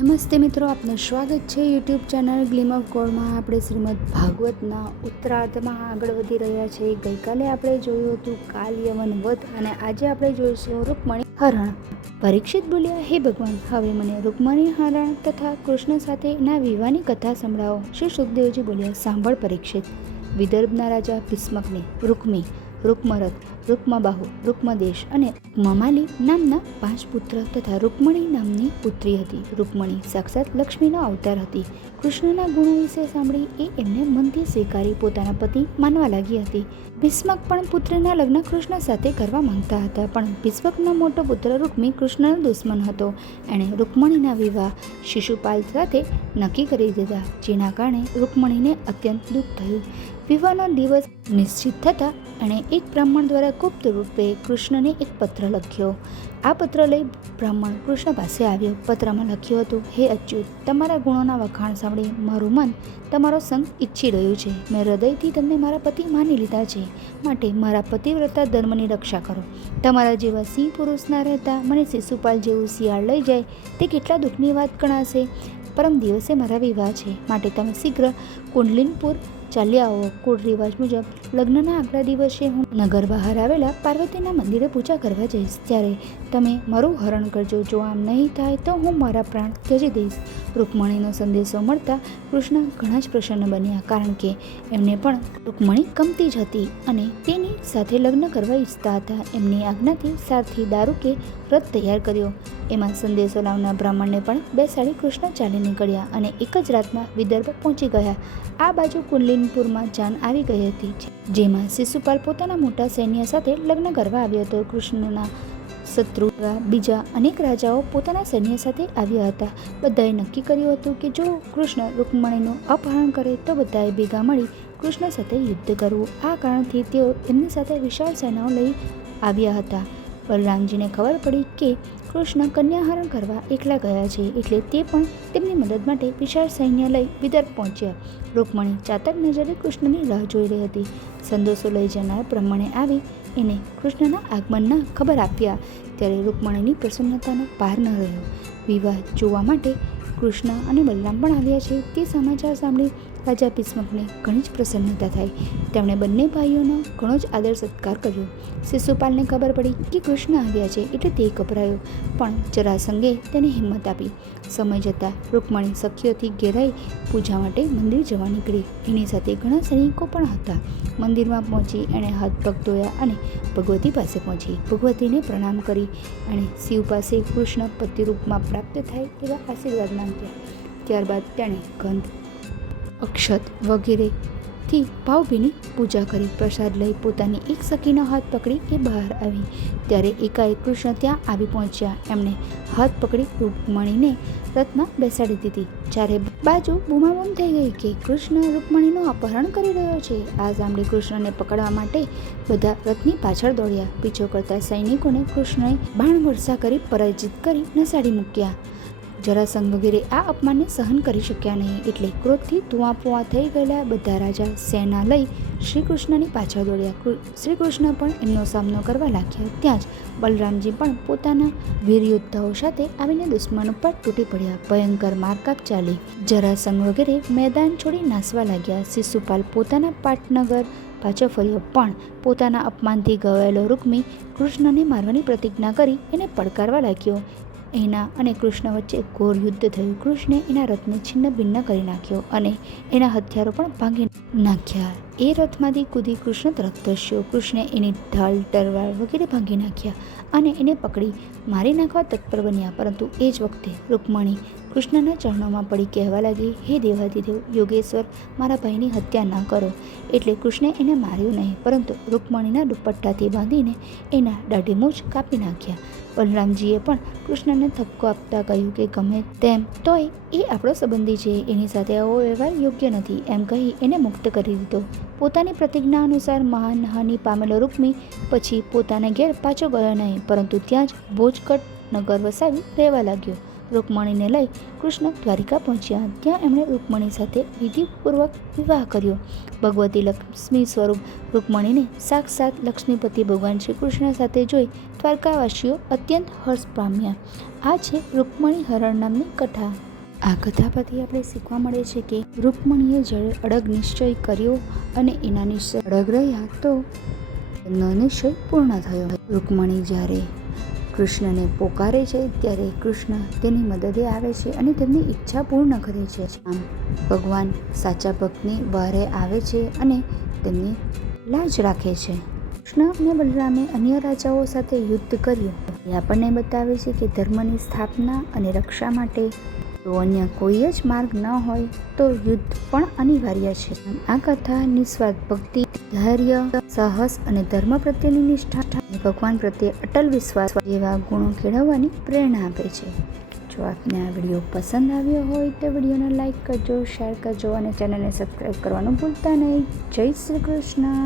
નમસ્તે મિત્રો, આપનું સ્વાગત છે યુટ્યુબ ચેનલ ગ્લીમ ઓફ ગોલ્ડમાં. આપણે શ્રીમદ ભાગવતના ઉત્તરાર્ધમાં આગળ વધી રહ્યા છે. ગઈકાલે આપણે જોયું હતું કાલ યવન વધ અને આજે આપણે જોઈશું રૂકમણી હરણ. પરીક્ષિત બોલ્યા, હે ભગવાન, હવે મને રૂકમણી હરણ તથા કૃષ્ણ સાથેના વિવાહની કથા સંભળાવો. શ્રી સુખદેવજી બોલ્યા, સાંભળ પરીક્ષિત. વિદર્ભના રાજા ભીષ્મકને રૂકમી, રૂકમરથ, રૂકમબાહુ, રૂકમદેશ અને મમાલી નામના 5 પુત્ર તથા રૂકમણી નામની પુત્રી હતી. રૂકમણી સાક્ષાત લક્ષ્મીનો અવતાર હતી. કૃષ્ણના ગુણો વિશે સાંભળી એ એમને મનથી સ્વીકારી પોતાના પતિ માનવા લાગી હતી. ભીષ્મક પણ પુત્રના લગ્ન કૃષ્ણ સાથે કરવા માંગતા હતા, પણ ભીષ્મકનો મોટો પુત્ર રૂકમી કૃષ્ણનો દુશ્મન હતો. એણે રૂકમણીના વિવાહ શિશુપાલ સાથે નક્કી કરી દીધા, જેના કારણે રૂકમણીને અત્યંત દુઃખ થયું. વિવાહનો દિવસ નિશ્ચિત થતાં એણે એક બ્રાહ્મણ દ્વારા ગુપ્ત રૂપે કૃષ્ણને એક પત્ર લખ્યો. આ પત્ર લઈ બ્રાહ્મણ કૃષ્ણ પાસે આવ્યો. પત્રમાં લખ્યું હતું, હે અચ્યુત, તમારા ગુણોના વખાણ સાંભળી મારું મન તમારો સંગ ઈચ્છી રહ્યું છે. મેં હૃદયથી તમને મારા પતિ માની લીધા છે, માટે મારા પતિવ્રતા ધર્મની રક્ષા કરો. તમારા જેવા સિંહ પુરુષના રહેતા મને શિશુપાલ જેવું શિયાળ લઈ જાય તે કેટલા દુઃખની વાત ગણાશે. પરમ દિવસે મારા વિવાહ છે, માટે તમે શીઘ્ર કુંડલીનપુર ચાલી આવો. કુળ રિવાજ મુજબ લગ્નના આગલા દિવસે હું નગર બહાર આવેલા પાર્વતીના મંદિરે પૂજા કરવા જઈશ. ત્યારે તમે મારું હરણ કરજો. જો આમ નહીં થાય તો હું મારા પ્રાણ ત્યજી દઈશ. રૂકમણીનો સંદેશો મળતા કૃષ્ણ ઘણા જ પ્રસન્ન બન્યા, કારણ કે એમને પણ રૂકમણી ગમતી જ હતી અને તેની સાથે લગ્ન કરવા ઈચ્છતા હતા. એમની આજ્ઞાથી સારથી દારૂકે રથ તૈયાર કર્યો. એમાં સંદેશો લાવનાર બ્રાહ્મણને પણ બેસાડી કૃષ્ણ ચાલી નીકળ્યા અને એક જ રાતમાં વિદર્ભ પહોંચી ગયા. આ બાજુ કુંડલીનપુરમાં જાન આવી ગઈ હતી, જેમાં શિશુપાલ પોતાના મોટા સૈન્ય સાથે લગ્ન કરવા આવ્યો હતો. કૃષ્ણના શત્રુ બીજા અનેક રાજાઓ પોતાના સૈન્ય સાથે આવ્યા હતા. બધાએ નક્કી કર્યું હતું કે જો કૃષ્ણ રૂકમણીનું અપહરણ કરે તો બધાએ ભેગા મળી કૃષ્ણ સાથે યુદ્ધ કરવું. આ કારણથી તેઓ એમની સાથે વિશાળ સેનાઓ લઈ આવ્યા હતા. બલરામજીને ખબર પડી કે કૃષ્ણ કન્યાહરણ કરવા એકલા ગયા છે, એટલે તે પણ તેમની મદદ માટે વિશાળ સૈન્ય લઈ વિદર્ભ પહોંચ્યા. રૂકમણી ચાતક નજરે કૃષ્ણની રાહ જોઈ રહી હતી. સંદેશો લઈ જનાર બ્રાહ્મણે આવી એને કૃષ્ણના આગમનના ખબર આપ્યા. ત્યારે રૂકમણીની પ્રસન્નતાનો પાર ન રહ્યો. વિવાહ જોવા માટે કૃષ્ણ અને બલરામ પણ આવ્યા છે તે સમાચાર સાંભળી રાજા ભીષ્મકને ઘણી જ પ્રસન્નતા થઈ. તેમણે બંને ભાઈઓનો ઘણો જ આદર સત્કાર કર્યો. શિશુપાલને ખબર પડી કે કૃષ્ણ આવ્યા છે એટલે તે ગભરાયો, પણ જરાસંઘે તેને હિંમત આપી. સમય જતાં રૂકમણી સખીઓથી ઘેરાઈ પૂજા માટે મંદિર જવા નીકળી. એની સાથે ઘણા સૈનિકો પણ હતા. મંદિરમાં પહોંચી એણે હાથ પગ ધોયા અને ભગવતી પાસે પહોંચી ભગવતીને પ્રણામ કરી. એણે શિવ પાસે કૃષ્ણ પતિ રૂપમાં પ્રાપ્ત થાય એવા આશીર્વાદ માંગ્યા. ત્યારબાદ તેણે ગંધ, અક્ષત વગેરેથી ભાવભીની પૂજા કરી. પ્રસાદ લઈ પોતાની એક સખીનો હાથ પકડી એ બહાર આવી. ત્યારે એકાએક કૃષ્ણ ત્યાં આવી પહોંચ્યા. એમણે હાથ પકડી રૂકમણીને રથમાં બેસાડી દીધી. ચારે બાજુ બૂમાબૂમ થઈ ગઈ કે કૃષ્ણ રૂકમણીનું અપહરણ કરી રહ્યો છે. આ સાંભળી કૃષ્ણને પકડવા માટે બધા રથની પાછળ દોડ્યા. પીછો કરતા સૈનિકોને કૃષ્ણએ બાણ વર્ષા કરી પરાજિત કરી નસાડી મૂક્યા. જરાસંઘ વગેરે આ અપમાનને સહન કરી શક્યા નહીં, એટલે ક્રોધથી ધુઆપુઆ થઈ ગયેલા બધા રાજા સેના લઈ શ્રી કૃષ્ણની પાછળ દોડ્યા. શ્રી કૃષ્ણ પણ એમનો સામનો કરવા લાગ્યા. ત્યાં જ બલરામજી પણ પોતાના વીર યોદ્ધાઓ સાથે આવીને દુશ્મન ઉપર તૂટી પડ્યા. ભયંકર મારકાપ ચાલી. જરાસંઘ વગેરે મેદાન છોડી નાસવા લાગ્યા. શિશુપાલ પોતાના પાટનગર પાછો ફર્યો, પણ પોતાના અપમાનથી ગવાયેલો રૂકમી કૃષ્ણને મારવાની પ્રતિજ્ઞા કરી એને પડકારવા લાગ્યો. એના અને કૃષ્ણ વચ્ચે ઘોર યુદ્ધ થયું. કૃષ્ણે એના રથને છિન્ન ભિન્ન કરી નાખ્યો અને એના હથિયારો પણ ભાંગી નાખ્યા. એ રથમાંથી કૂદી કૃષ્ણ તરફ ધસ્યો. કૃષ્ણે એની ઢાલ, તલવાર વગેરે ભાંગી નાખ્યા અને એને પકડી મારી નાખવા તત્પર બન્યા. પરંતુ એ જ વખતે રૂકમણી કૃષ્ણના ચરણોમાં પડી કહેવા લાગી, હે દેવાધિદેવ યોગેશ્વર, મારા ભાઈની હત્યા ન કરો. એટલે કૃષ્ણે એને માર્યો નહીં, પરંતુ રૂકમણીના દુપટ્ટાથી બાંધીને એના દાઢી મૂછ કાપી નાખ્યા. બલરામજીએ પણ કૃષ્ણને ઠપકો આપતા કહ્યું કે ગમે તેમ તોય એ આપણો સંબંધી છે, એની સાથે આવો વ્યવહાર યોગ્ય નથી. એમ કહી એને મુક્ત કરી દીધો. પોતાની પ્રતિજ્ઞા અનુસાર મહાન હાનિ પામેલો રૂકમી પછી પોતાના ઘેર પાછો ગયો નહીં, પરંતુ ત્યાં જ ભોજકટ નગર વસાવી રહેવા લાગ્યો. રૂકમણીને લઈ કૃષ્ણ દ્વારિકા પહોંચ્યા. ત્યાં એમણે રૂકમણી સાથે વિધિપૂર્વક વિવાહ કર્યો. ભગવતી લક્ષ્મી સ્વરૂપ રૂકમણીને સાક્ષાત લક્ષ્મીપતિ ભગવાન શ્રી કૃષ્ણ સાથે જોઈ દ્વારકાવાસીઓ અત્યંત હર્ષ પામ્યા. આ છે રૂકમણી હરણ નામની કથા. આ કથા પરથી આપણે શીખવા મળે છે કે રૂકમણીએ જ્યારે અડગ નિશ્ચય કર્યો અને એના નિશ્ચય અડગ રહ્યા તો એમનો નિશ્ચય પૂર્ણ થયો. રૂકમણી જ્યારે કૃષ્ણને પોકારે છે ત્યારે કૃષ્ણ તેની મદદે આવે છે અને તેમની ઈચ્છા પૂર્ણ કરે છે. આમ ભગવાન સાચા ભક્તની વહારે આવે છે અને તેમની લાજ રાખે છે. કૃષ્ણ અને બલરામે અન્ય રાજાઓ સાથે યુદ્ધ કર્યું. એ આપણને બતાવે છે કે ધર્મની સ્થાપના અને રક્ષા માટે જો અન્ય કોઈ જ માર્ગ ન હોય તો યુદ્ધ પણ અનિવાર્ય છે. આ કથા નિસ્વાર્થ ભક્તિ, ધૈર્ય, સાહસ અને ધર્મ પ્રત્યેની નિષ્ઠા અને ભગવાન પ્રત્યે અટલ વિશ્વાસ જેવા ગુણો કેળવવાની પ્રેરણા આપે છે. જો આપને આ વિડીયો પસંદ આવ્યો હોય તો વિડીયોને લાઈક કરજો, શેર કરજો અને ચેનલને સબસ્ક્રાઈબ કરવાનું ભૂલતા નહીં. જય શ્રી કૃષ્ણ.